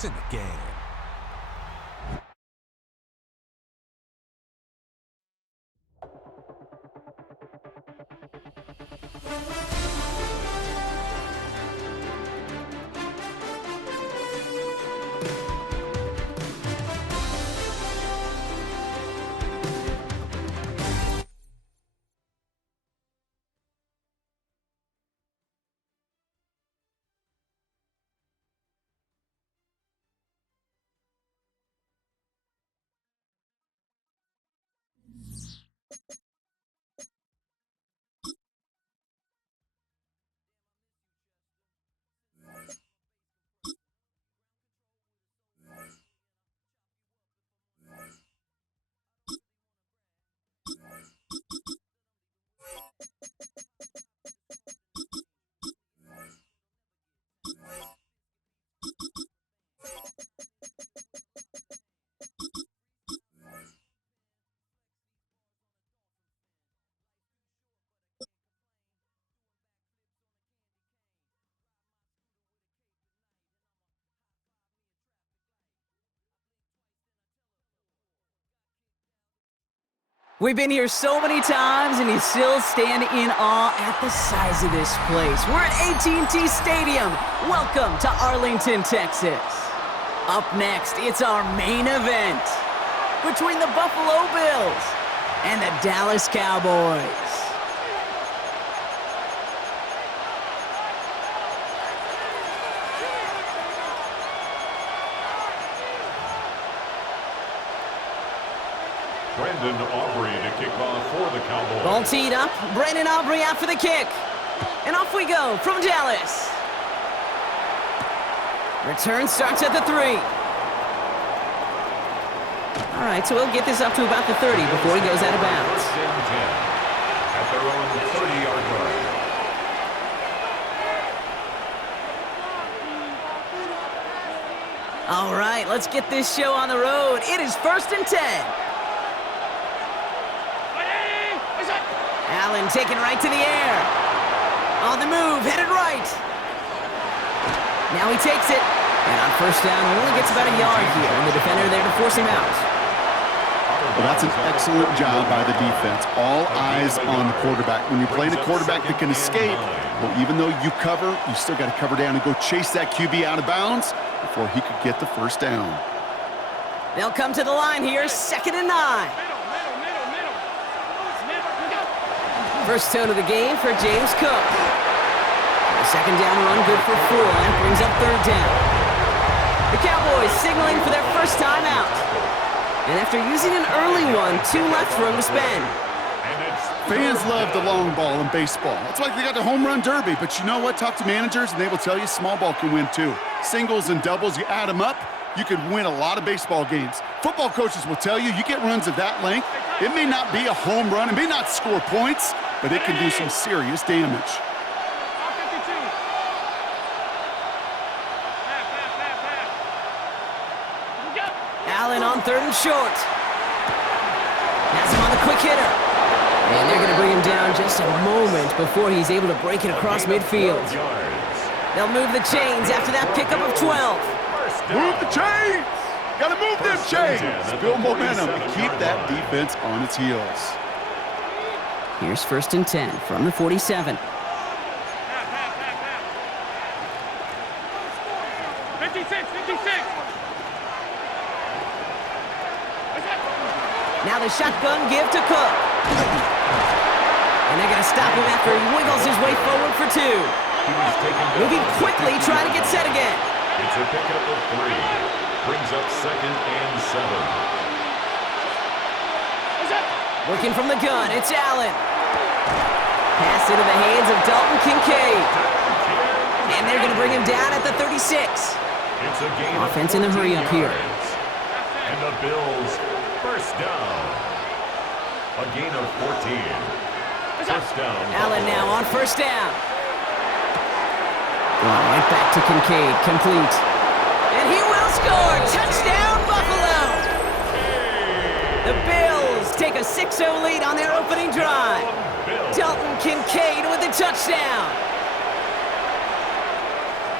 points in the game. We've been here so many times, and you still stand in awe at the size of this place. We're at AT&T Stadium. Welcome to Arlington, Texas. Up next, it's our main event between the Buffalo Bills and the Dallas Cowboys. Brandon Aubrey to kick off for the Cowboys. Ball teed up. Brandon Aubrey out for the kick. And off we go from Dallas. Return starts at the 3. All right, so we'll get this up to about the 30 before he goes out of bounds. First and 10 at their own 30-yard line. All right, let's get this show on the road. It is 1st and 10. Allen taken right to the air. On the move, headed right. Now he takes it. And on first down, only gets about a yard here. And the defender there to force him out. Well, that's an excellent job by the defense. All eyes on the quarterback. When you're playing a quarterback that can escape, well, even though you cover, you still got to cover down and go chase that QB out of bounds before he could get the first down. They'll come to the line here, 2nd and 9. First tone of the game for James Cook. The second down run good for 4, and brings up 3rd down. The Cowboys signaling for their first time out. And after using an early one, 2 left for him to spend. Fans love the long ball in baseball. It's like they got the home run derby, but you know what? Talk to managers, and they will tell you small ball can win too. Singles and doubles, you add them up, you can win a lot of baseball games. Football coaches will tell you get runs of that length. It may not be a home run, it may not score points, but it can do some serious damage. Allen on 3rd and short. Has him on the quick hitter. And they're going to bring him down just a moment before he's able to break it across midfield. They'll move the chains after that pickup of 12. Move the chains! Gotta move them chains! Build momentum and keep that defense on its heels. Here's 1st and 10 from the 47. 56. Now the shotgun give to Cook. And they're going to stop him after he wiggles his way forward for 2. Moving quickly, trying to get set again. It's a pickup of 3. Brings up 2nd and 7. Working from the gun, it's Allen. Pass into the hands of Dalton Kincaid. And they're going to bring him down at the 36. It's a gain Offense in the hurry up here. And the Bills first down. A gain of 14. First down. Allen now on first down. Right back to Kincaid, complete. And he will score! Touchdown, Buffalo! The Bills take a 6-0 lead on their opening drive. Dalton Kincaid with the touchdown.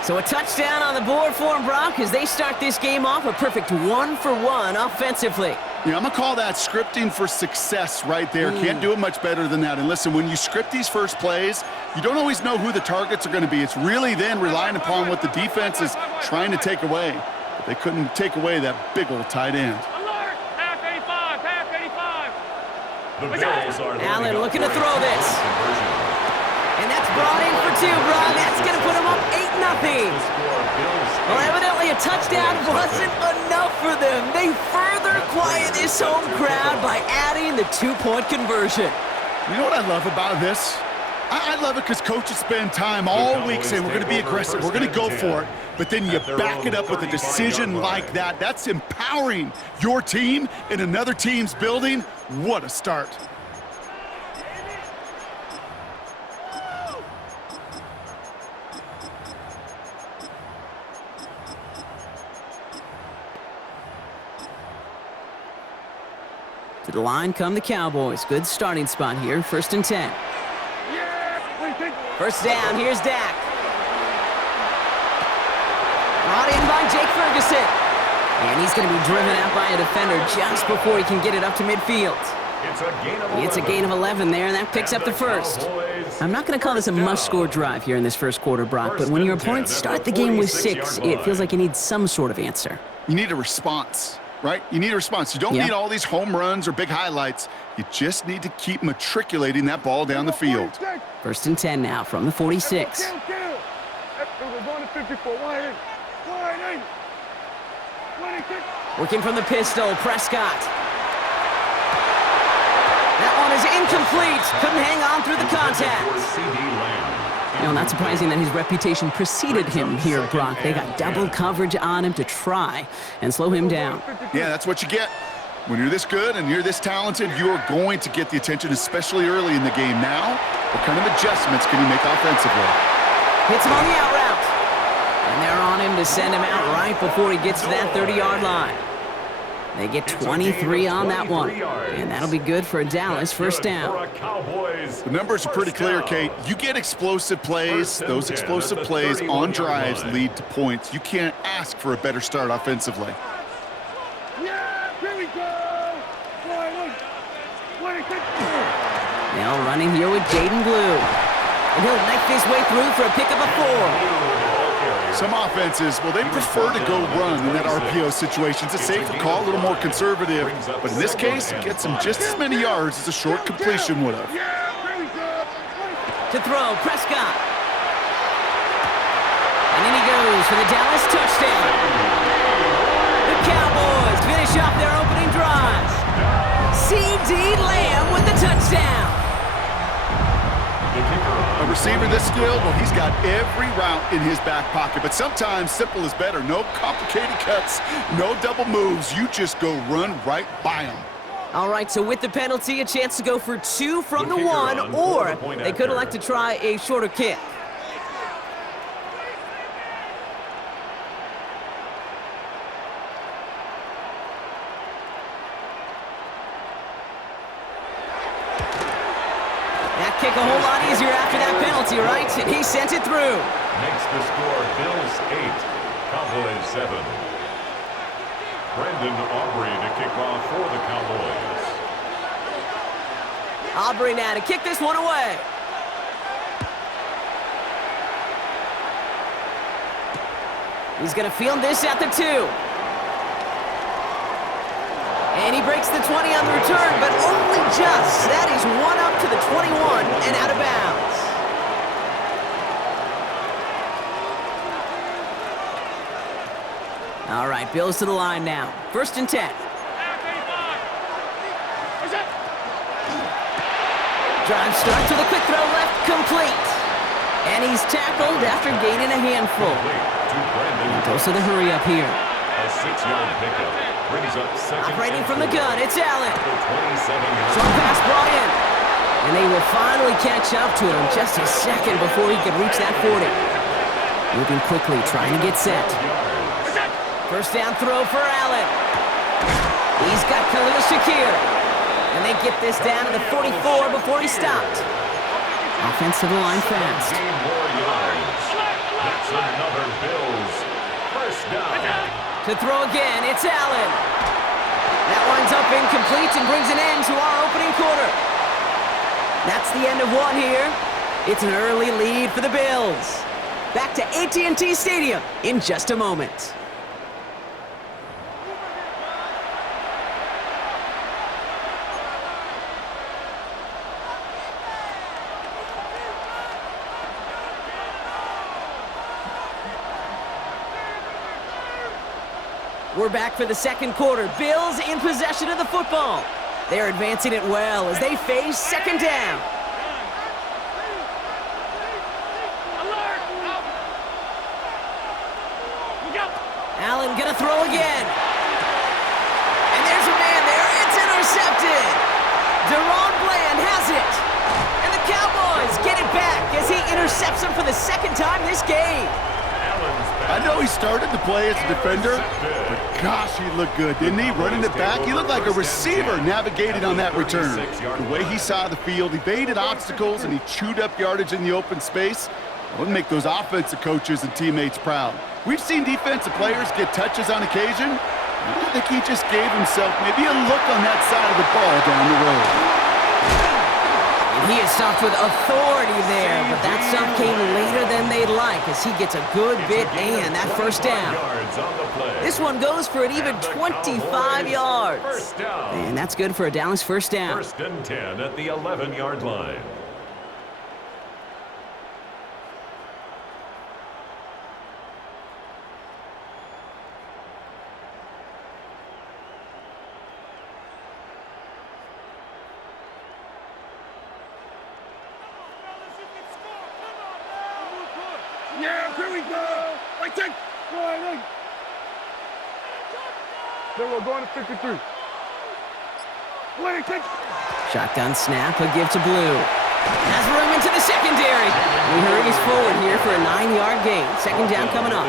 So a touchdown on the board for them, Brock, as they start this game off a perfect 1-for-1 offensively. Yeah, I'm going to call that scripting for success right there. Can't do it much better than that. And listen, when you script these first plays, you don't always know who the targets are going to be. It's really then relying upon what the defense is trying to take away. But they couldn't take away that big old tight end. Alert! Half 85, half 85. The Bills are Allen looking to throw this. And that's brought in for 2, Brock. That's going to put them up 8-0. Well, evidently a touchdown wasn't enough for them. They further quiet this home crowd by adding the 2-point conversion. You know what I love about this? I love it because coaches spend time all week saying we're going to be aggressive, we're going to go for it, but then you back it up with a decision like that. That's empowering your team in another team's building. What a start. To the line come the Cowboys. Good starting spot here. 1st and 10. First down, here's Dak. Brought in by Jake Ferguson. And he's going to be driven out by a defender just before he can get it up to midfield. It's a gain of 11 there, and that picks up the first. I'm not going to call this a must-score drive here in this first quarter, Brock, but when your opponents start the game with 6, it feels like you need some sort of answer. You need a response, right? You need a response. You don't need all these home runs or big highlights. You just need to keep matriculating that ball down the field. 1st and 10 now from the 46. Working from the pistol, Prescott. That one is incomplete. Couldn't hang on through the contact. You know, not surprising that his reputation preceded him here, Brock. They got double coverage on him to try and slow him down. Yeah, that's what you get. When you're this good and you're this talented, you're going to get the attention, especially early in the game. Now, what kind of adjustments can you make offensively? Hits him on the out route. And they're on him to send him out right before he gets to that 30-yard line. They get 23 on that one. And that'll be good for a Dallas first down. The numbers are pretty clear, Kate. You get explosive plays. Those explosive plays on drives lead to points. You can't ask for a better start offensively. Now running here with Jaden Blue. And he'll knife his way through for a pickup of 4. Some offenses, well, they prefer to go run in that RPO situation. It's a safer call, a little more conservative. But in this case, it gets him just as many yards as a short completion would have. To throw, Prescott. And in he goes for the Dallas touchdown. The Cowboys finish off their opening drive. C.D. Lamb with the touchdown. A receiver this skilled, well, he's got every route in his back pocket. But sometimes simple is better. No complicated cuts, no double moves. You just go run right by them. All right, so with the penalty, a chance to go for 2 from the 1, or they could elect to try a shorter kick. That kick a whole lot easier after that penalty, right? And he sent it through. Makes the score Bills 8, Cowboys 7. Brandon Aubrey to kick off for the Cowboys. Aubrey now to kick this one away. He's going to field this at the 2. And he breaks the 20 on the return, but only just. That is one up to the 21 and out of bounds. All right, Bills to the line now. 1st and 10. Drive start to the quick throw left, complete. And he's tackled after gaining a handful. And goes to the hurry up here. A 6-yard pickup brings up second. Operating from the gun, it's Allen. Short pass brought in. And they will finally catch up to him just a second before he could reach that 40. Moving quickly, trying to get set. First down throw for Allen. He's got Khalil Shakir. And they get this down to the 44 before he stopped. Offensive line fast. That's another Bills first down. To throw again, it's Allen. That winds up incomplete and brings an end to our opening quarter. That's the end of one here. It's an early lead for the Bills. Back to AT&T Stadium in just a moment. We're back for the second quarter. Bills in possession of the football. They're advancing it well as they face second down. Allen gonna throw again. And there's a man there. It's intercepted. Deron Bland has it. And the Cowboys get it back as he intercepts him for the second time this game. I know he started the play as a defender, but gosh, he looked good, didn't he? Running it back, he looked like a receiver navigating on that return. The way he saw the field, he evaded obstacles, and he chewed up yardage in the open space. It would make those offensive coaches and teammates proud. We've seen defensive players get touches on occasion. I think he just gave himself maybe a look on that side of the ball down the road. He is stopped with authority there, but that stop came later than they'd like as he gets a good bit and that first down. This one goes for an even 25 yards. And that's good for a Dallas first down. First and 10 at the 11-yard line. Yeah, here we go. Right check. Then we're going to 53. Wait, check. Shotgun snap, a give to Blue. Has room into the secondary. He hurries forward here for a 9-yard gain. Second down coming up.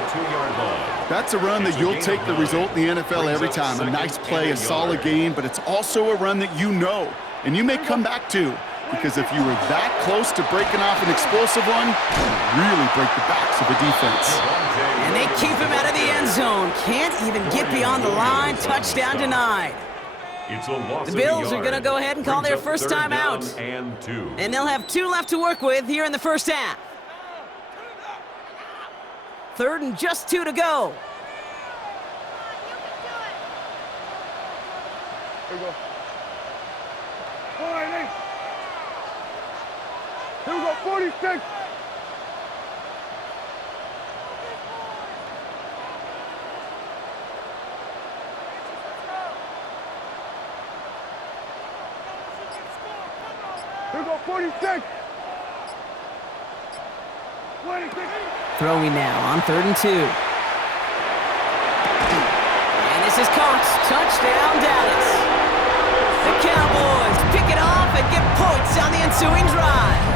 That's a run that you'll take the result in the NFL every time. A nice play, a solid gain, but it's also a run that you know, and you may come back to. Because if you were that close to breaking off an explosive one, you really break the backs of the defense. And they keep him out of the end zone. Can't even get beyond the line. Touchdown denied. The Bills are going to go ahead and call their first time out. And they'll have 2 left to work with here in the first half. Third and just 2 to go. Here we go. All right, Nate. Here we go, 46. Here we go, 46. 26. Throwing now on 3rd and 2. And this is caught. Touchdown, Dallas. The Cowboys pick it off and get points on the ensuing drive.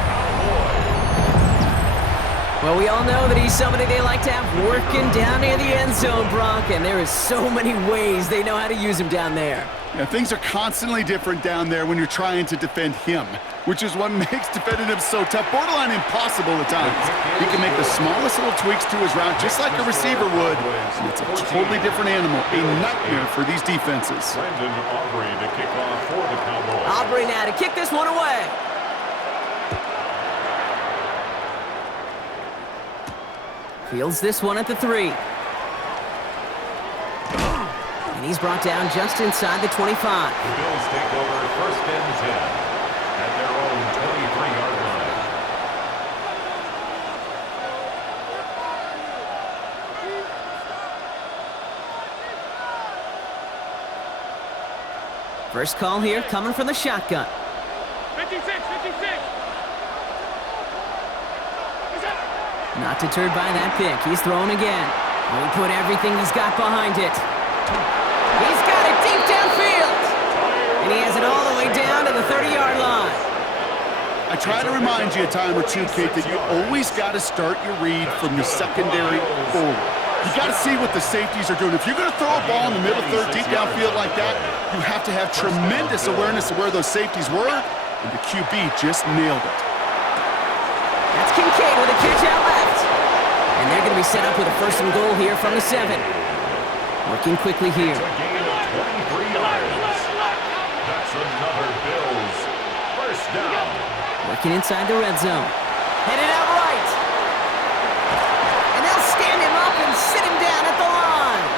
Well, we all know that he's somebody they like to have working down near the end zone, Brock, and there is so many ways they know how to use him down there. Yeah, things are constantly different down there when you're trying to defend him, which is what makes defending him so tough, borderline impossible at times. He can make the smallest little tweaks to his route, just like a receiver would, and it's a totally different animal, a nightmare for these defenses. Brandon Aubrey to kick off for the Cowboys. Aubrey now to kick this one away. Fields this one at the 3. And he's brought down just inside the 25. The Bills take over first and 10 at their own 23-yard line. First call here coming from the shotgun. 56, 56. Not deterred by that pick. He's throwing again. He put everything he's got behind it. He's got it deep downfield. And he has it all the way down to the 30-yard line. I try to remind you a time or two, Kate, that you always got to start your read from the secondary forward. You got to see what the safeties are doing. If you're going to throw a ball in the middle third, deep downfield like that, you have to have tremendous awareness of where those safeties were, and the QB just nailed it. That's Kincaid with a catch out left. And going to be set up with a 1st and goal here from the 7. Working quickly here. It's a gain of 23 yards. That's another Bills first down. Working inside the red zone. Headed out right. And they'll stand him up and sit him down at the line.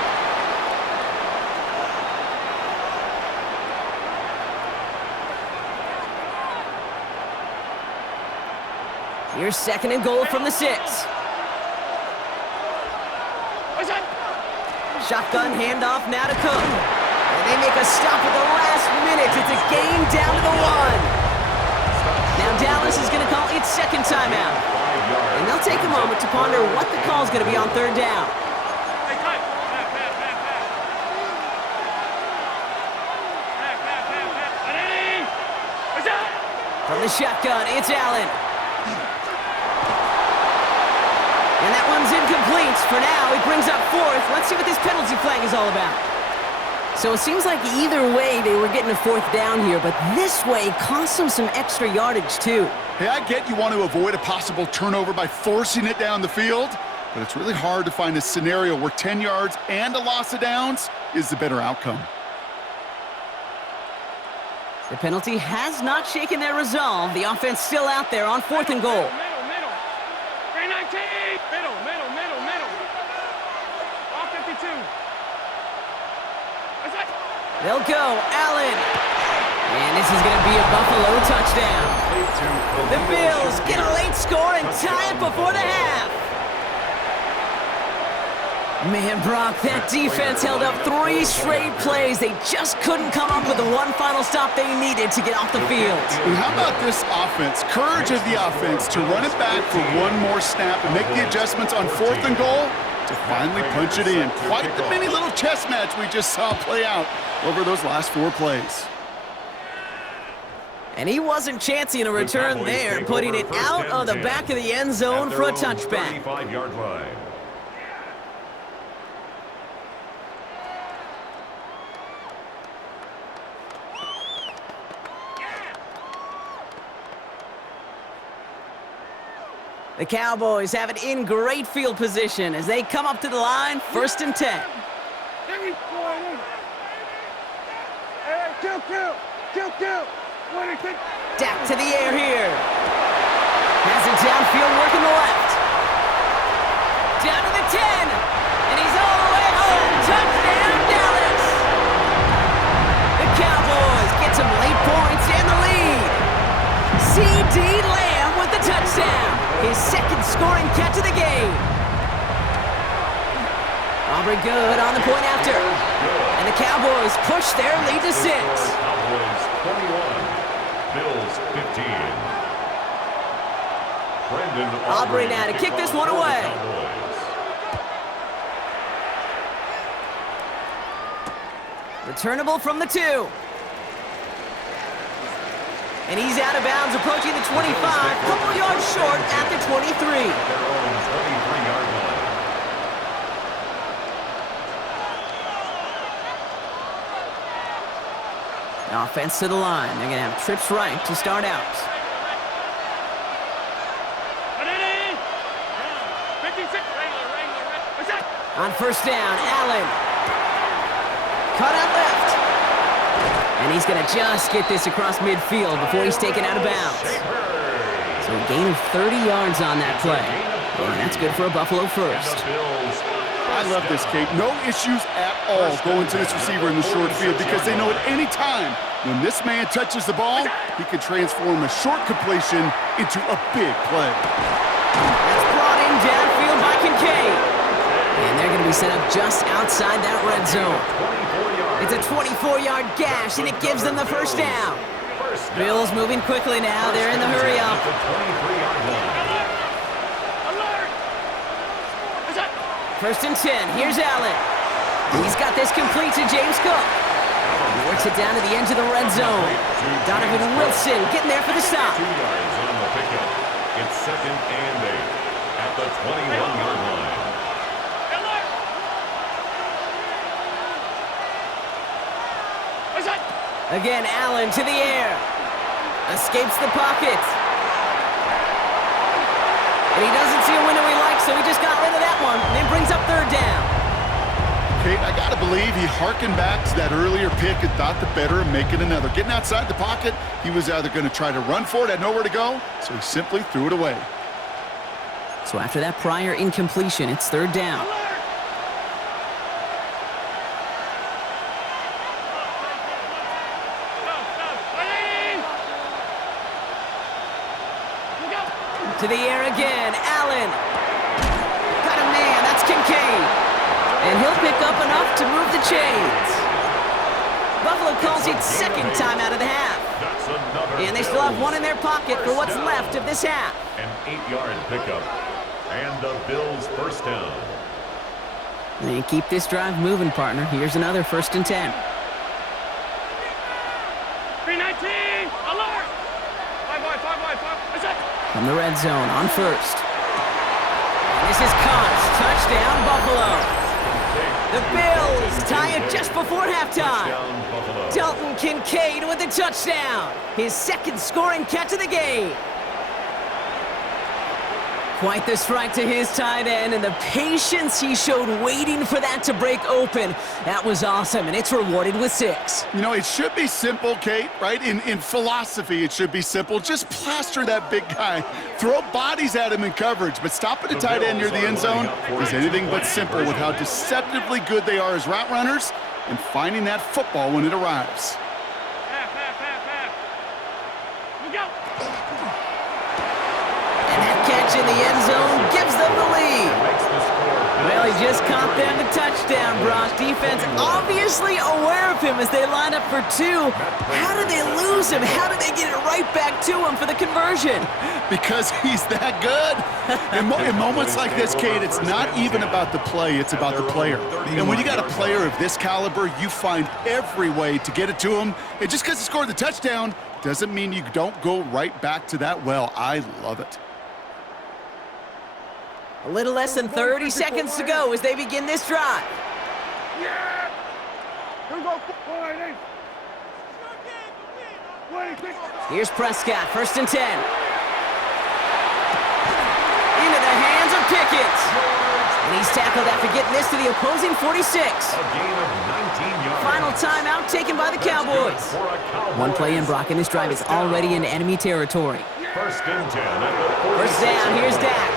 Here's 2nd and goal from the 6. Shotgun handoff now to Cook. And they make a stop at the last minute. It's a game down to the 1. Now Dallas is going to call its 2nd timeout. And they'll take a moment to ponder what the call is going to be on 3rd down. From the shotgun, it's Allen. And that one's incomplete. For now, he brings up 4th. Let's see what this penalty flag is all about. So it seems like either way they were getting a 4th down here, but this way cost them some extra yardage too. Hey, I get you want to avoid a possible turnover by forcing it down the field, but it's really hard to find a scenario where 10 yards and a loss of downs is the better outcome. The penalty has not shaken their resolve. The offense still out there on 4th and goal. Middle. 319. Middle. All 52. They'll go. Allen. And this is going to be a Buffalo touchdown. The Bills get a late score and tie it before the half. Man, Brock, that defense held up 3 straight plays. They just couldn't come up with the one final stop they needed to get off the field. And how about this offense? Courage of the offense to run it back for one more snap and make the adjustments on 4th and goal to finally punch it in. Quite the mini little chess match we just saw play out over those last 4 plays. And he wasn't chancing a return there, putting it out of the back of the end zone for a touchback. 35-yard line. The Cowboys have it in great field position as they come up to the line, 1st and 10. Kill. Dak to the air here. Has it downfield, working the left. Down to the 10. And he's all the way home. Touchdown, Dallas. The Cowboys get some late points and the lead. C.D. Lamb with the touchdown. His 2nd scoring catch of the game. Aubrey good on the point after. And the Cowboys push their lead to 6. Cowboys 21, Bills 15. Brendan Aubrey now to kick this one away. Returnable from the 2. And he's out of bounds, approaching the 25, couple yards short at the 23. Their own 23-yard line. Offense to the line. They're going to have trips right to start out. 56. On 1st down, Allen. Cut out left. And he's going to just get this across midfield before he's taken out of bounds. So a gain of 30 yards on that play. And that's good for a Buffalo first. I love this, Kate. No issues at all going to this receiver in the short field because they know at any time when this man touches the ball, he can transform a short completion into a big play. That's brought in downfield by Kincaid. And they're going to be set up just outside that red zone. It's a 24-yard gash, and it gives them the 1st down. Bills moving quickly now. They're in the hurry up. 1st and 10. Here's Allen. He's got this complete to James Cook. He works it down to the edge of the red zone. Donovan Wilson getting there for the stop. 2 yards on the pickup. It's 2nd and 8 at the 21-yard line. Again, Allen to the air. Escapes the pocket. And he doesn't see a window he likes, so he just got rid of that one. brings up third down. Kate, I got to believe he hearkened back to that earlier pick and thought the better of making another. Getting outside the pocket, he was either going to try to run for it, had nowhere to go, so he simply threw it away. So after that prior incompletion, it's third down. To the air again, Allen. Got a man, that's Kincaid. And he'll pick up enough to move the chains. Buffalo calls it second time out of the half. And they still have one in their pocket for what's left of this half. An 8-yard pickup. And the Bills first down. And keep this drive moving, partner. Here's another 1st and 10. 319, alert! 5 wide, 5 wide, 5. From the red zone on first. And this is Cox. Touchdown, Buffalo. The Bills tie it just before halftime. Dalton Kincaid with a touchdown. His second scoring catch of the game. Quite the strike to his tight end, and the patience he showed waiting for that to break open. That was awesome, and it's rewarded with 6. You know, it should be simple, Kate, right? In philosophy, it should be simple. Just plaster that big guy. Throw bodies at him in coverage, but stopping a tight end near the end zone is anything but simple with how deceptively good they are as route runners and finding that football when it arrives. Half. Look out! And that catch in the end zone gives them the lead. Well, he just caught them the touchdown, Brock. Defense obviously aware of him as they line up for 2. How did they lose him? How did they get it right back to him for the conversion? Because he's that good. In moments like this, Kate, it's not even about the play, it's about the player. And when you got a player of this caliber, you find every way to get it to him. And just because he scored the touchdown doesn't mean you don't go right back to that well. I love it. A little less than 30 seconds to go as they begin this drive. Yeah! Here we go. 4-8. Here's Prescott, 1st and 10. Into the hands of Pickett. And he's tackled after getting this to the opposing 46. A gain of 19 yards. Final timeout taken by the Cowboys. One play in, Brock, and this drive is already into enemy territory. 1st and 10 at the 46. First down, here's Dak.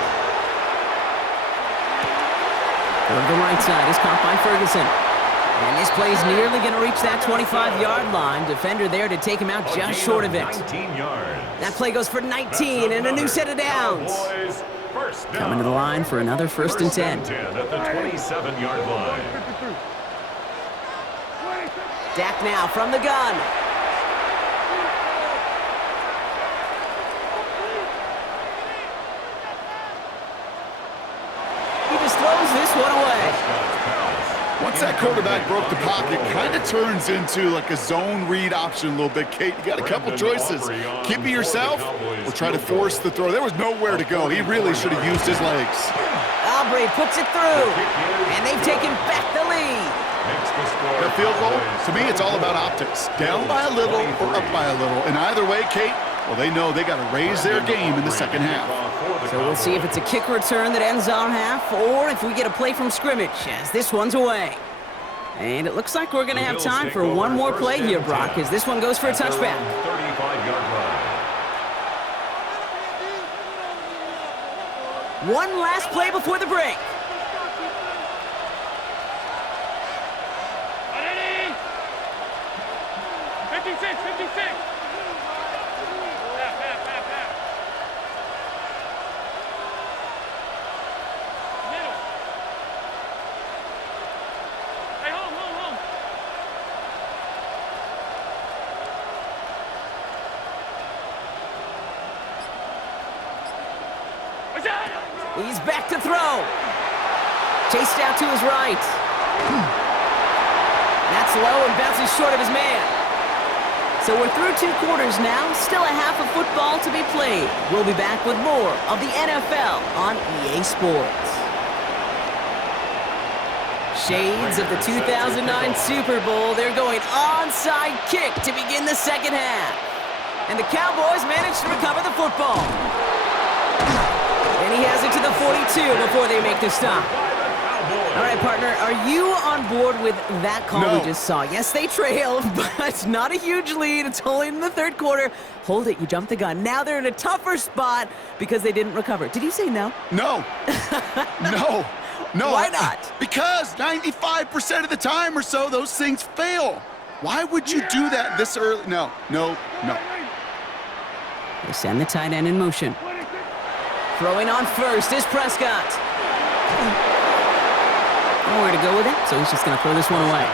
To the right side is caught by Ferguson. And this play's nearly going to reach that 25-yard line. Defender there to take him out just short of it. 19 yards. That play goes for 19 and a new set of downs. Cowboys first down. Coming to the line for another 1st and 10. At the 27-yard line. Dak now from the gun. He just throws this one away. Once that quarterback broke the pocket, kind of turns into like a zone read option a little bit. Kate, you got a couple choices. Keep it yourself or try to force the throw. There was nowhere to go. He really should have used his legs. Aubrey puts it through, and they've taken back the lead. The field goal, to me, it's all about optics. Down by a little or up by a little. And either way, Kate, well, they know they got to raise their game in the second half. So we'll see if it's a kick return that ends our half or if we get a play from scrimmage as this one's away. And it looks like we're going to have time for one more play here, Brock, as this one goes for a touchback. 35-yard line. One last play before the break. 56. Middle. Hey, home. He's back to throw. Chased out to his right. That's low and bounces short of his man. So we're through 2 quarters now. Still a half of football to be played. We'll be back with more of the NFL on EA Sports. Shades of the 2009 Super Bowl. They're going onside kick to begin the second half. And the Cowboys manage to recover the football. And he has it to the 42 before they make the stop. All right, partner, are you on board with that call No. we just saw? Yes, they trailed, but not a huge lead. It's only in the third quarter. Hold it, you jumped the gun. Now they're in a tougher spot because they didn't recover. Did you say no? No. No. No. Why not? Because 95% of the time or so, those things fail. Why would you do that this early? No. They send the tight end in motion. Throwing on first is Prescott. Nowhere to go with it, so he's just going to throw this one away.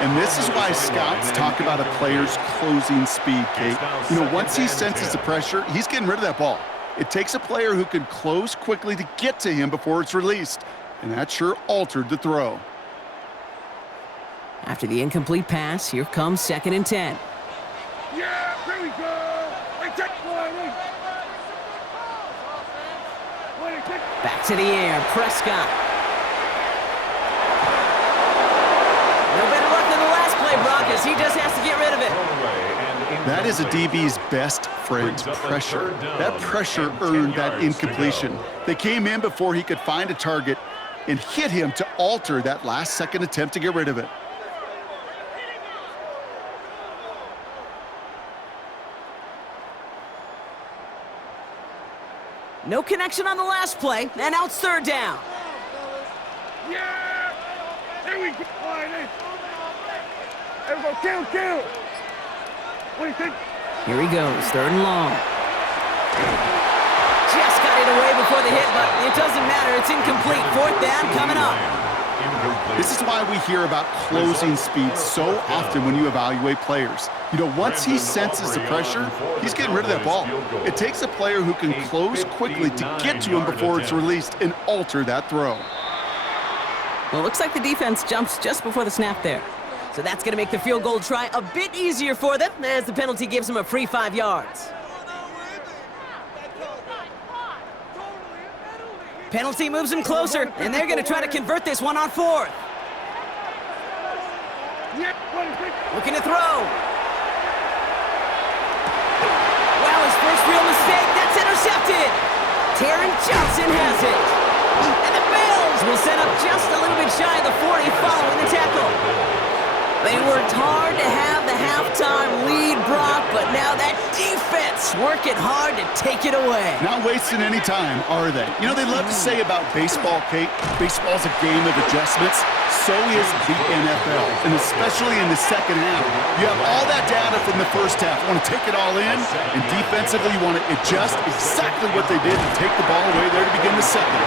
And this is why scouts talk about a player's closing speed, Kate. You know, once he senses the pressure, he's getting rid of that ball. It takes a player who can close quickly to get to him before it's released. And that sure altered the throw. After the incomplete pass, here comes 2nd and 10. Yeah, here we go. Wait, check. Back to the air, Prescott. No better luck than the last play, Brock, as he just has to get rid of it. That is a DB's best friend, pressure. That pressure earned that incompletion. They came in before he could find a target and hit him to alter that last-second attempt to get rid of it. No connection on the last play, and now it's 3rd down. Yeah! Here we go. All right, there we go. Kill. What do you think? Here he goes, 3rd and long. Just got it away before the hit, but it doesn't matter. It's incomplete. 4th down coming up. This is why we hear about closing speed so often when you evaluate players. You know, once he senses the pressure, he's getting rid of that ball. It takes a player who can close quickly to get to him before it's released and alter that throw. Well, it looks like the defense jumps just before the snap there. So that's going to make the field goal try a bit easier for them, as the penalty gives them a free 5 yards. Penalty moves them closer, and they're going to try to convert this one on 4th. Yeah, what do you think? Looking to throw. Wow, his first real mistake. That's intercepted. Taron Johnson has it. And the Bills will set up just a little bit shy of the 40 following the tackle. They worked hard to have the halftime lead, Brock, but now that defense working hard to take it away. Not wasting any time, are they? You know, they love to say about baseball, Kate, baseball's a game of adjustments. So is the NFL, and especially in the second half. You have all that data from the first half. You want to take it all in, and defensively you want to adjust exactly what they did to take the ball away there to begin the second.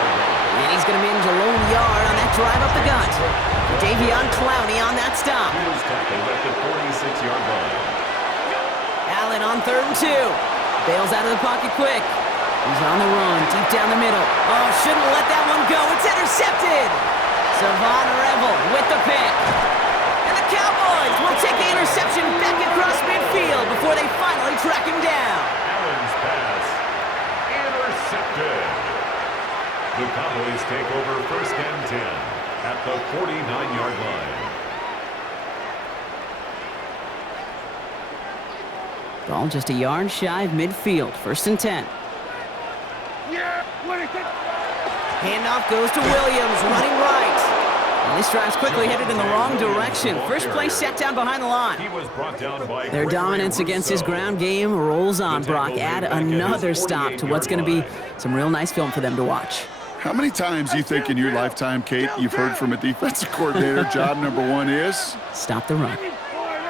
And he's going to manage a lone yard on that drive up the gut. Davion Clowney on that stop. At the 46-yard line. Allen on 3rd and 2. Bails out of the pocket quick. He's on the run, deep down the middle. Oh, shouldn't let that one go. It's intercepted. Savon Revel with the pick. And the Cowboys will take the interception back across midfield before they finally track him down. Allen's pass intercepted. The Cowboys take over 1st and 10 at the 49-yard line. Ball just a yard shy of midfield. 1st and 10. Yeah, what do you think? Handoff goes to Williams, running right. And this drive's quickly headed in the wrong direction. First play set down behind the line. He was brought down by Their dominance against his ground game rolls on, Brock. Add another stop to what's going to be some real nice film for them to watch. How many times do you think in your lifetime, Kate, you've heard from a defensive coordinator, job number 1 is? Stop the run.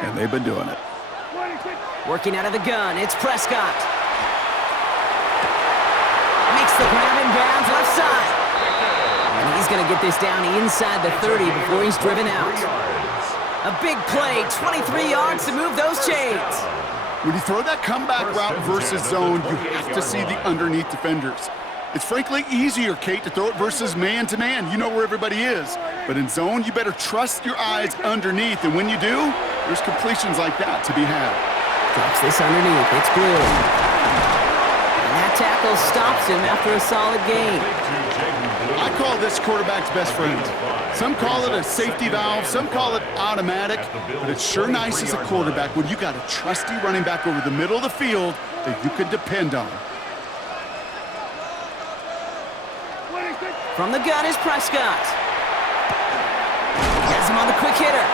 And they've been doing it. What do you think? Working out of the gun, it's Prescott. Makes the grab in bounds left side. And he's going to get this down inside the 30 before he's driven out. A big play, 23 yards to move those chains. When you throw that comeback route versus zone, you have to see the underneath defenders. It's frankly easier, Kate, to throw it versus man-to-man. You know where everybody is. But in zone, you better trust your eyes underneath. And when you do, there's completions like that to be had. Drops this underneath. It's blue. And that tackle stops him after a solid gain. I call this quarterback's best friend. Some call it a safety valve, some call it automatic, but it's sure nice as a quarterback when you got a trusty running back over the middle of the field that you can depend on. From the gun is Prescott. Has him on the quick hitter.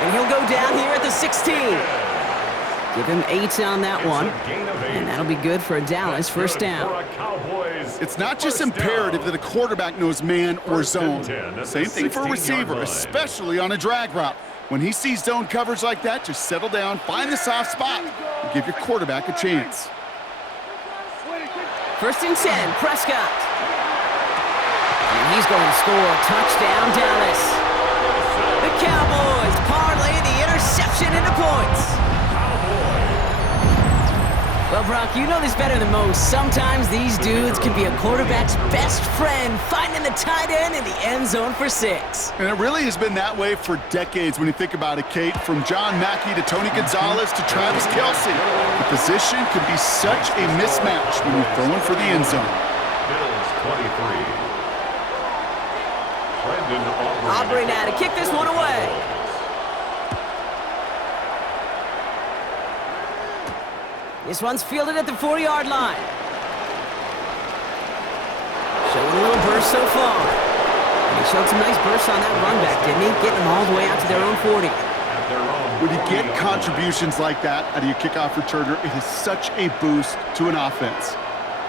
And he'll go down here at the 16. Give him 8 on that one. And that'll be good for a Dallas first down. It's not just imperative that a quarterback knows man or zone. Same thing for a receiver, especially on a drag route. When he sees zone coverage like that, just settle down, find the soft spot, and give your quarterback a chance. First and 10, Prescott. And he's going to score. Touchdown, Dallas. The Cowboys parlay the interception into points. Well, Brock, you know this better than most. Sometimes these dudes can be a quarterback's best friend, finding the tight end in the end zone for 6. And it really has been that way for decades when you think about it, Kate. From John Mackey to Tony Gonzalez to Travis Kelce. The position can be such a mismatch when you're throwing for the end zone. Bills 23. Aubrey now to kick this one away. This one's fielded at the 40-yard line. Showing a little burst so far. And he showed some nice bursts on that run back, didn't he? Getting them all the way out to their own 40. When you get contributions like that out of your kickoff returner, it is such a boost to an offense.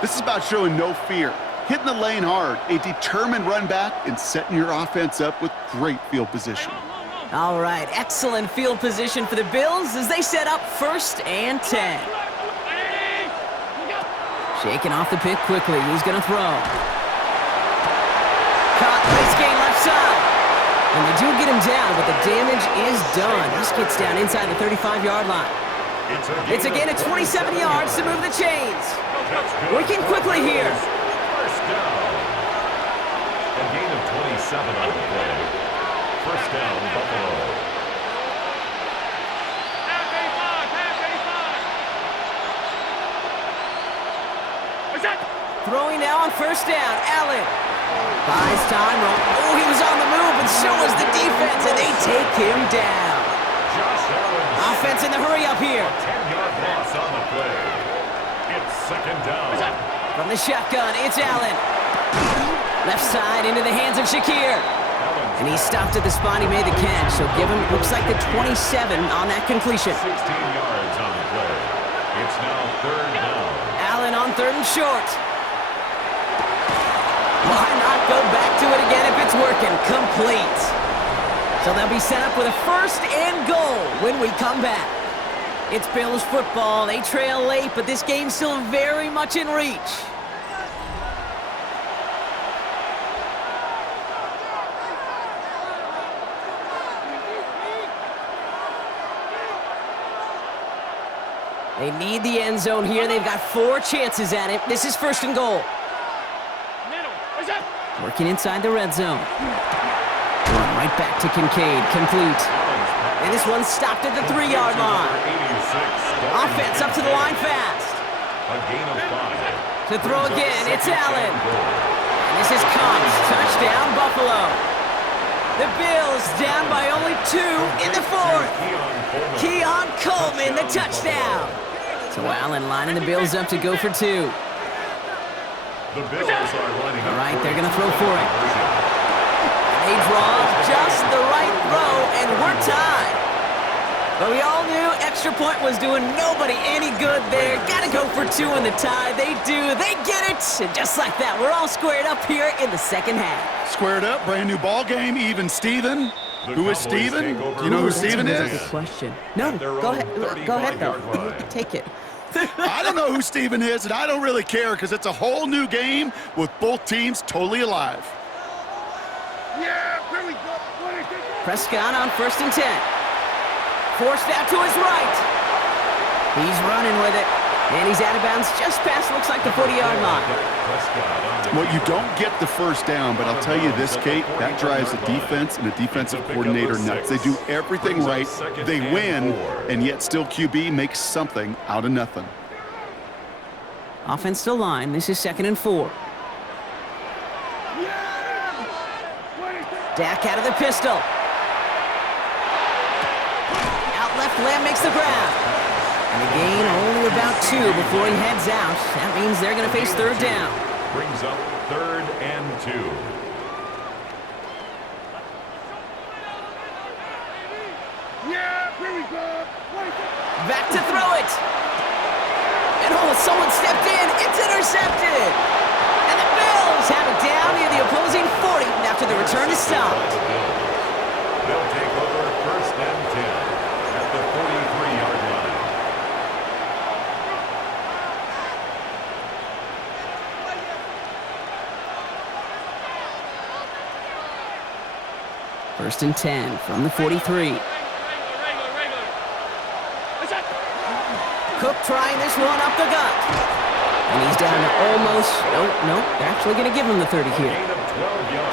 This is about showing no fear, hitting the lane hard, a determined run back, and setting your offense up with great field position. All right, excellent field position for the Bills as they set up 1st and 10. Shaking off the pick quickly. He's going to throw. Caught. Nice gain left side. And they do get him down, but the damage is done. This gets down inside the 35-yard line. It's a gain of 27 yards to move the chains. Working quickly here. First down. A gain of 27 on the play. First down, Buffalo. Throwing now on 1st down. Allen buys time. Oh, he was on the move, but so was the defense, and they take him down. Josh Allen. Offense in the hurry up here. 10-yard loss on the play. It's 2nd down. From the shotgun, it's Allen. Left side into the hands of Shakir. And he stopped at the spot he made the catch, so give him, looks like the 27 on that completion. 16 yards on the play. It's now 3rd down. Allen on 3rd and short. Why not go back to it again if it's working? Complete. So they'll be set up with a 1st and goal when we come back. It's Bills football. They trail late, but this game's still very much in reach. They need the end zone here. They've got 4 chances at it. This is 1st and goal. Working inside the red zone. Going right back to Kincaid. Complete. And this one's stopped at the 3-yard line. Offense up to the line fast. A gain of 5. To throw again, it's Allen. And this is Cox. Touchdown, Buffalo. The Bills down by only 2 in the 4th. Keon Coleman, the touchdown. So Allen lining the Bills up to go for 2. The Bills are lining up. All right, they're going to throw for it. They draw just the right throw, and we're tied. But we all knew extra point was doing nobody any good there. Got to go for 2 in the tie. They do. They get it. And just like that, we're all squared up here in the 2nd half. Squared up, brand new ball game, even Steven. Who is Steven? Do you know who Steven That's a is? good question. No, go ahead. Go ahead, though. Take it. I don't know who Steven is, and I don't really care because it's a whole new game with both teams totally alive. Yeah, here we go. Prescott on 1st and 10. Forced out to his right. He's running with it. And he's out of bounds just past, looks like, the 40-yard line. Well, you don't get the first down, but I'll tell you this, Kate, that drives a defense and a defensive coordinator nuts. They do everything right, they win, and yet still QB makes something out of nothing. Offense to line. This is 2nd and 4. Dak out of the pistol. Out left, Lamb makes the grab. And a gain only about 2 before he heads out. That means they're going to face 3rd down. brings up 3rd and 2. Yeah, here we go. Back to throw it. And oh, someone stepped in. It's intercepted. And the Bills have it down near the opposing 40 after the return is stopped. They'll take over 1st and 10 at the 43-yard line. First and 10 from the 43. Cook trying this one up the gut. And he's down to almost, nope, they're actually going to give him the 30 here.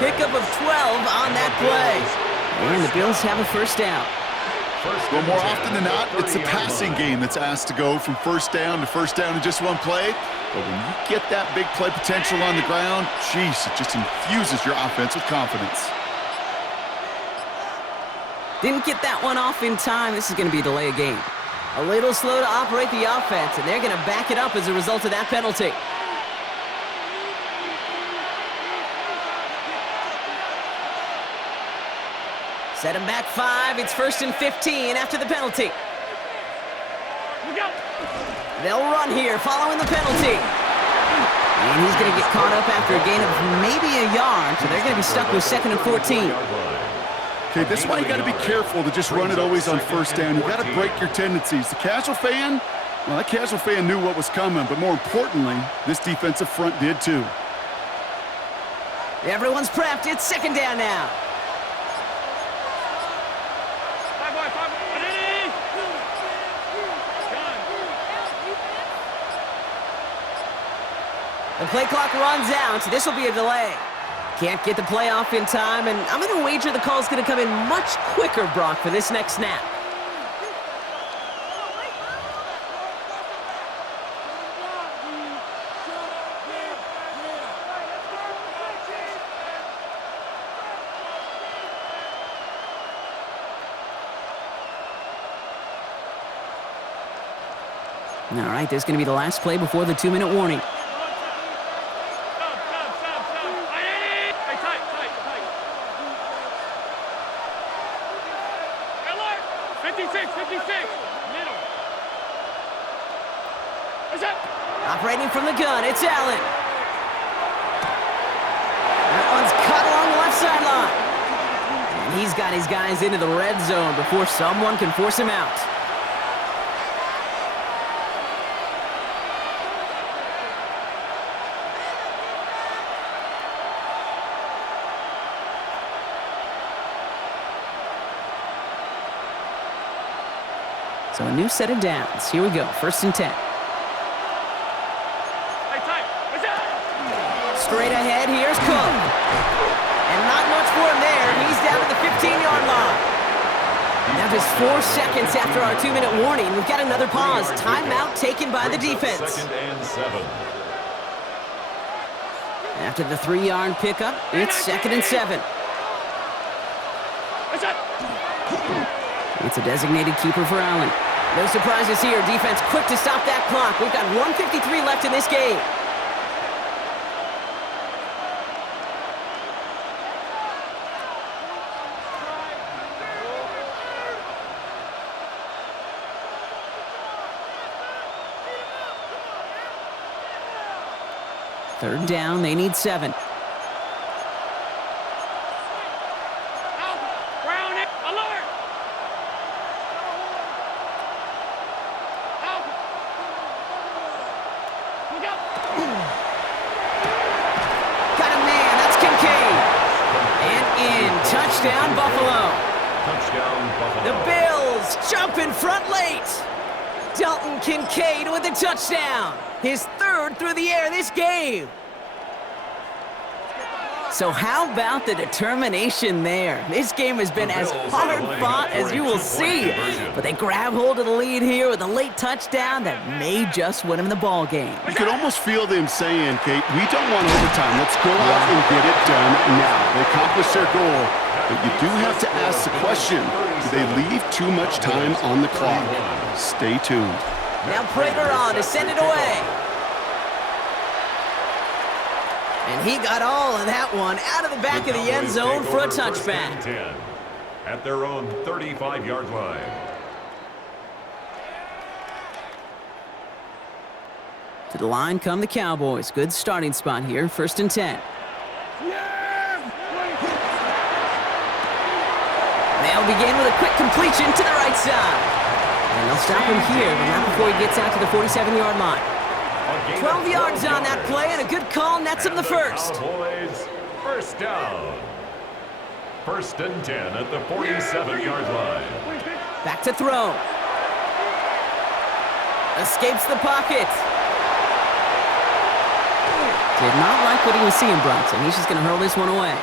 Pickup of 12 on that play. And the Bills have a first down. Well, more often than not, it's the passing game that's asked to go from first down in just one play. But when you get that big play potential on the ground, geez, it just infuses your offense with confidence. Didn't get that one off in time. This is going to be a delay of game. A little slow to operate the offense, and they're going to back it up as a result of that penalty. Set him back 5. It's 1st and 15 after the penalty. They'll run here following the penalty. And he's going to get caught up after a gain of maybe a yard, so they're going to be stuck with 2nd and 14. Okay, this is why you got to be careful to just run it always on first down. You got to break your tendencies. The casual fan, well, that casual fan knew what was coming, but more importantly, this defensive front did too. Everyone's prepped. It's 2nd down now. The play clock runs out, so this will be a delay. Can't get the play off in time, and I'm going to wager the call's going to come in much quicker, Brock, for this next snap. All right, this is going to be the last play before the 2-minute warning. Operating from the gun, it's Allen. That one's cut along the left sideline. And he's got his guys into the red zone before someone can force him out. So a new set of downs. Here we go, 1st and 10. Straight ahead, here's Cook. And not much for him there. He's down to the 15-yard line. Now just 4 seconds after our 2-minute warning, we've got another pause. Timeout taken by the defense. 2nd and 7. After the 3-yard pickup, it's 2nd and 7. It's a designated keeper for Allen. No surprises here. Defense quick to stop that clock. We've got 1:53 left in this game. Third down, they need 7. Got a man, that's Kincaid. And in, touchdown Buffalo. Touchdown, Buffalo. The Bills jump in front late. Dalton Kincaid with a touchdown. His 3rd through the air this game. So how about the determination there? This game has been as hard fought as you will see. But they grab hold of the lead here with a late touchdown that may just win them the ball game. You could almost feel them saying, Kate, we don't want overtime. Let's go out and get it done now. They accomplished their goal, but you do have to ask the question, do they leave too much time on the clock? Stay tuned. Now Prater on to send it away. And he got all of that one out of the back of the end zone for a touchback. 10 at their own 35-yard line. To the line come the Cowboys. Good starting spot here. 1st and 10. They'll begin with a quick completion to the right side. And they'll stop him here, but not before he gets out to the 47-yard line. 12 yards on that play, and a good call nets him the first. Cowboys, first down. 1st and 10 at the 47-yard line. Back to throw. Escapes the pocket. Did not like what he was seeing, Bronson. He's just going to hurl this one away.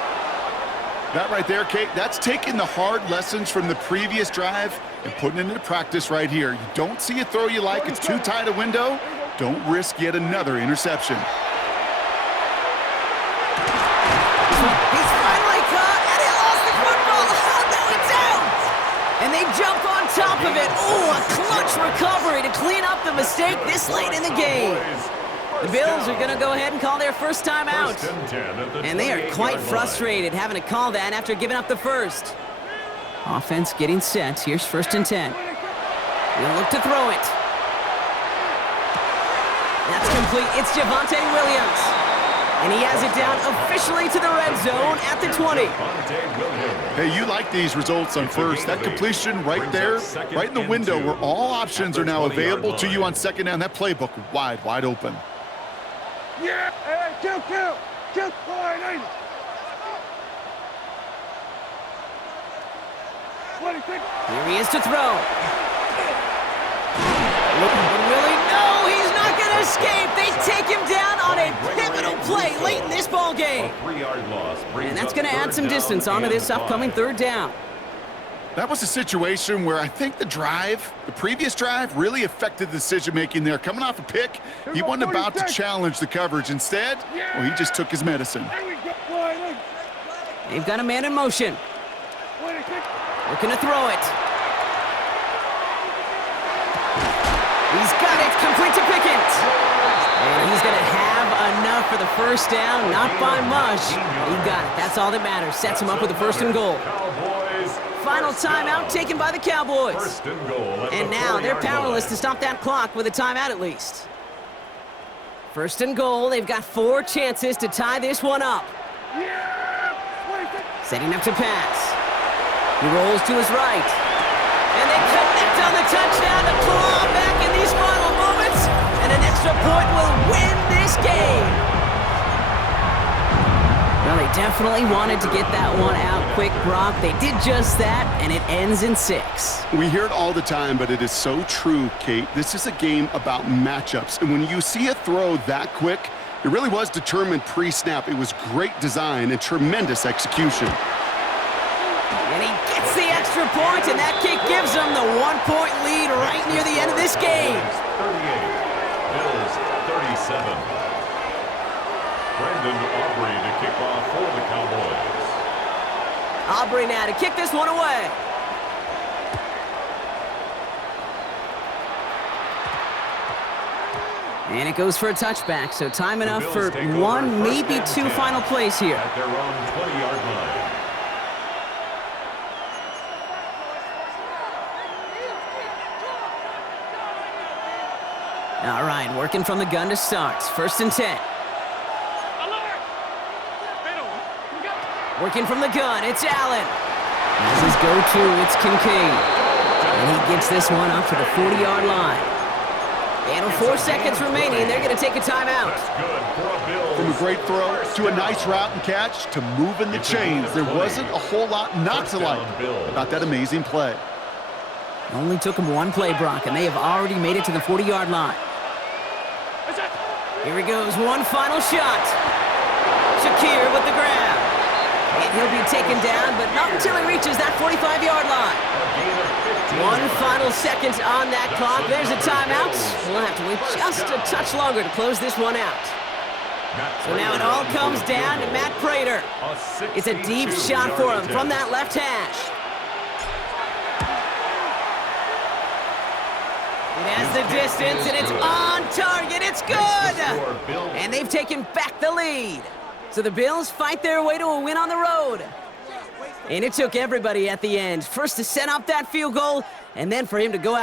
That right there, Kate, that's taking the hard lessons from the previous drive and putting it into practice right here. You don't see a throw you like, it's too tight a window. Don't risk yet another interception. He's finally caught, and he lost the football. Oh, no, it's out! And they jump on top of it. Oh, a clutch recovery to clean up the mistake this late in the game. The Bills are going to go ahead and call their first time out. And they are quite frustrated having to call that after giving up the first. Offense getting set. Here's 1st and 10. He'll look to throw it. That's complete. It's Javonte Williams. And he has it down officially to the red zone at the 20. Hey, you like these results on first. That completion right there, right in the window where all options are now available to you on second down. That playbook wide open. Yeah! Hey, kill! Line, Here he is to throw. Will he? No, he's not going to escape. They take him down on a pivotal play late in this ball game. And that's going to add some distance onto this upcoming 3rd down. That was a situation where I think the previous drive, really affected the decision-making there. Coming off a pick, he wasn't about to challenge the coverage. Instead, well, he just took his medicine. They've got a man in motion. Looking to throw it. He's got it, complete to Pickens. And he's going to have enough for the first down, not by much. He got it, that's all that matters. Sets him up with the 1st and goal. Final timeout taken by the Cowboys. And now they're powerless to stop that clock with a timeout at least. 1st and goal, they've got 4 chances to tie this one up. Setting up to pass. He rolls to his right. And they connect on the touchdown to claw back in these final moments. And an extra point will win this game. Well, they definitely wanted to get that one out quick, Brock. They did just that, and it ends in 6. We hear it all the time, but it is so true, Kate. This is a game about matchups. And when you see a throw that quick, it really was determined pre-snap. It was great design and tremendous execution. And he gets the extra point, and that kick gives them the 1-point lead right near the end of this game. 38, Bills 37. Brandon Aubrey to kick off for the Cowboys. Aubrey now to kick this one away. And it goes for a touchback, so time enough for 1, maybe 2 final plays here. At their own 20-yard line. All right, working from the gun to start. 1st and 10. Working from the gun, it's Allen. As his go-to, it's Kincaid. And he gets this one up to the 40-yard line. And with 4 seconds remaining, they're going to take a timeout. From a great throw to a nice route and catch to moving the chains, there wasn't a whole lot not to like about that amazing play. It only took them 1 play, Brock, and they have already made it to the 40-yard line. Here he goes, one final shot. Shakir with the grab. And he'll be taken down, but not until he reaches that 45-yard line. 1 final second on that clock. There's a timeout. We'll have to wait just a touch longer to close this one out. So now it all comes down to Matt Prater. It's a deep shot for him from that left hash. It has the distance, and it's on target. It's good! And they've taken back the lead. So the Bills fight their way to a win on the road. And it took everybody at the end. First to set up that field goal, and then for him to go out